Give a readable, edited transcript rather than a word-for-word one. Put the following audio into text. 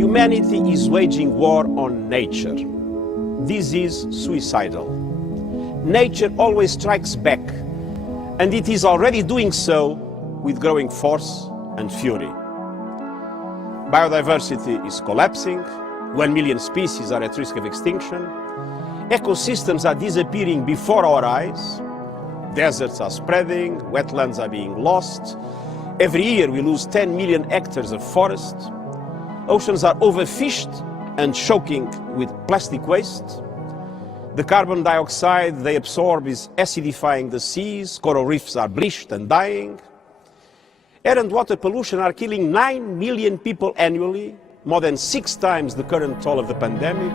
Humanity is waging war on nature. This is suicidal. Nature always strikes back, and it is already doing so with growing force and fury. Biodiversity is collapsing, 1 million species are at risk of extinction, ecosystems are disappearing before our eyes, deserts are spreading, wetlands are being lost, every year we lose 10 million hectares of forest, oceans are overfished and choking with plastic waste, the carbon dioxide they absorb is acidifying the seas, coral reefs are bleached and dying, air and water pollution are killing 9 million people annually, more than 6 times the current toll of the pandemic.